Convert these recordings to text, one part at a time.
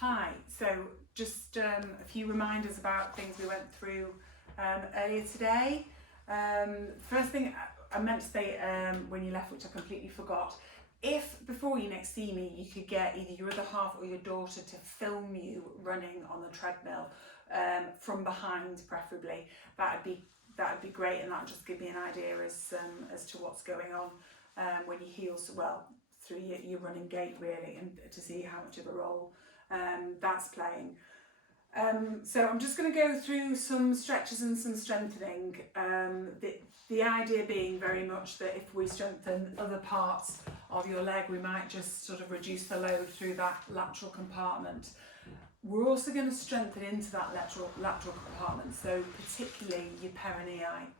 Hi, so just a few reminders about things we went through earlier today. First thing I meant to say when you left, which I completely forgot, if before you next see me you could get either your other half or your daughter to film you running on the treadmill from behind preferably, that'd be great, and that'd just give me an idea as to what's going on when your heels, well, through your running gait really, and to see how much of a role that's playing. So I'm just going to go through some stretches and some strengthening. The idea being very much that if we strengthen other parts of your leg, we might just sort of reduce the load through that lateral compartment. We're also going to strengthen into that lateral compartment, so particularly your perineum.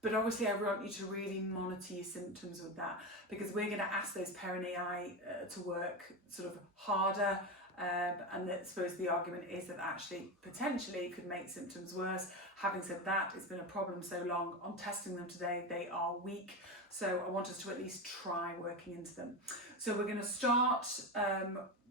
But obviously I want you to really monitor your symptoms with that, because we're going to ask those perineum to work sort of harder, and I suppose the argument is that actually potentially could make symptoms worse. Having said that, it's been a problem so long. On testing them today, they are weak, so I want us to at least try working into them. So we're going to start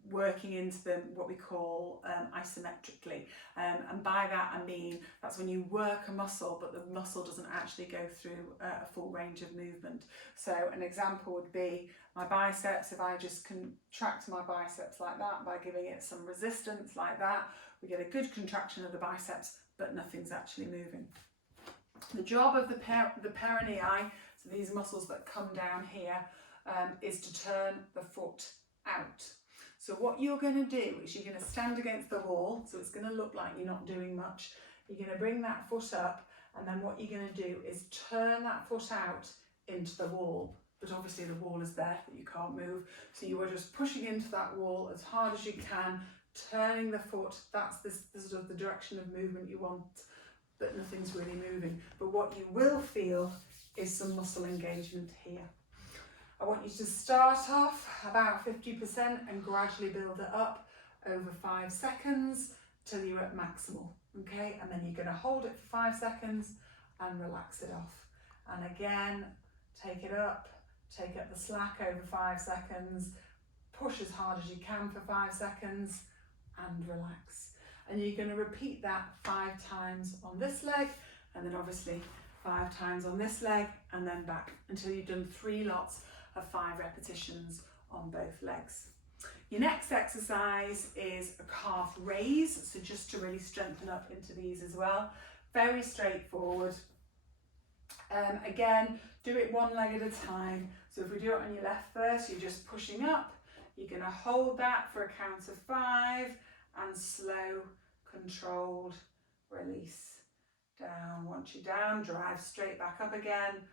working into them what we call isometrically, and by that I mean that's when you work a muscle but the muscle doesn't actually go through a full range of movement. So an example would be my biceps. If I just contract my biceps like that by giving it some resistance like that, we get a good contraction of the biceps but nothing's actually moving. The job of the perineum, so these muscles that come down here, is to turn the foot out. So what you're going to do is you're going to stand against the wall, so it's going to look like you're not doing much. You're going to bring that foot up, and then what you're going to do is turn that foot out into the wall. But obviously the wall is there, that you can't move. So you are just pushing into that wall as hard as you can, turning the foot. That's the sort of the direction of movement you want, but nothing's really moving. But what you will feel is some muscle engagement here. I want you to start off about 50% and gradually build it up over 5 seconds till you're at maximal, okay? And then you're going to hold it for 5 seconds and relax it off. And again, take it up, take up the slack over 5 seconds, push as hard as you can for 5 seconds and relax. And you're going to repeat that 5 times on this leg, and then obviously 5 times on this leg, and then back until you've done 3 lots of 5 repetitions on both legs. Your next exercise is a calf raise, so just to really strengthen up into these as well. Very straightforward. Again, do it one leg at a time. So if we do it on your left first, you're just pushing up. You're going to hold that for a count of 5 and slow, controlled release. Down. Once you're down, drive straight back up again.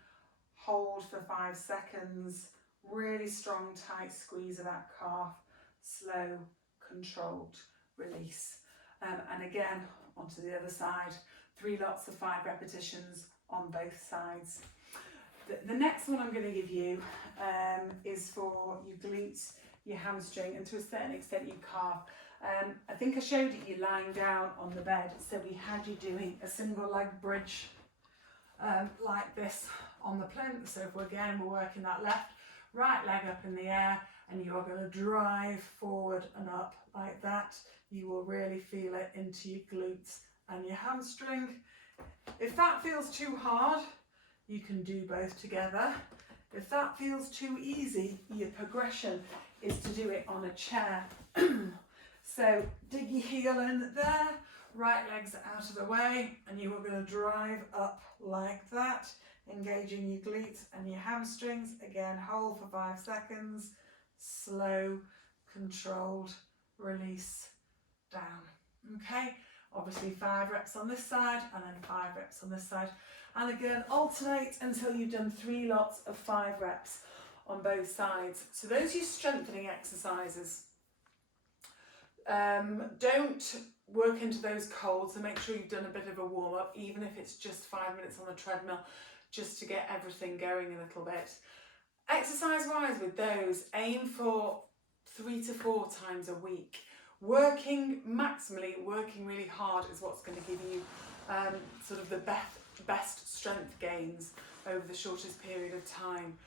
Hold for 5 seconds, really strong tight squeeze of that calf, slow controlled release. And again onto the other side, 3 lots of 5 repetitions on both sides. The next one I'm going to give you is for your glutes, your hamstring, and to a certain extent your calf. I think I showed you lying down on the bed, so we had you doing a single leg bridge like this on the plinth. So if we're working that right leg up in the air, and you are going to drive forward and up like that. You will really feel it into your glutes and your hamstring. If that feels too hard, you can do both together. If that feels too easy, your progression is to do it on a chair. So dig your heel in there, right leg's out of the way, and you are going to drive up like that, engaging your glutes and your hamstrings. Again, hold for 5 seconds, slow, controlled release down. Okay, obviously 5 reps on this side and then 5 reps on this side. And again, alternate until you've done 3 lots of 5 reps on both sides. So those are your strengthening exercises. Don't work into those cold, so make sure you've done a bit of a warm up, even if it's just 5 minutes on the treadmill, just to get everything going a little bit. Exercise wise with those, aim for 3 to 4 times a week. Working maximally, working really hard is what's going to give you sort of the best strength gains over the shortest period of time.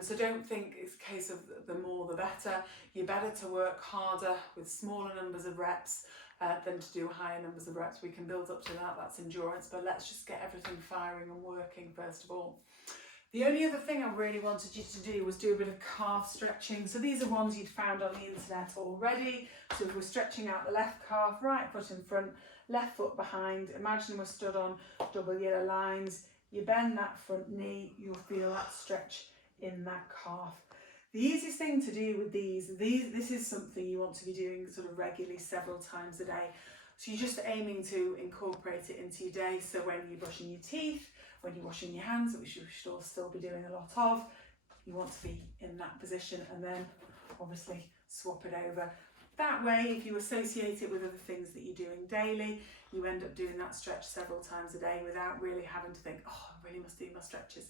So don't think it's a case of the more the better. You're better to work harder with smaller numbers of reps than to do higher numbers of reps. We can build up to that, that's endurance, but let's just get everything firing and working first of all. The only other thing I really wanted you to do was do a bit of calf stretching. So these are ones you'd found on the internet already. So if we're stretching out the left calf, right foot in front, left foot behind, imagine we're stood on double yellow lines. You bend that front knee, you'll feel that stretch in that calf. The easiest thing to do with this is something you want to be doing sort of regularly several times a day. So you're just aiming to incorporate it into your day. So when you're brushing your teeth, when you're washing your hands, which you should all still be doing a lot of, you want to be in that position, and then obviously swap it over. That way, if you associate it with other things that you're doing daily, you end up doing that stretch several times a day without really having to think, oh, I really must do my stretches.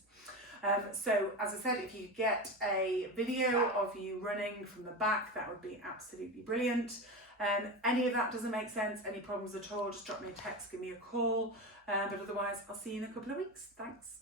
So as I said, if you get a video of you running from the back, that would be absolutely brilliant. Any of that doesn't make sense, any problems at all, just drop me a text, give me a call. But otherwise, I'll see you in a couple of weeks. Thanks.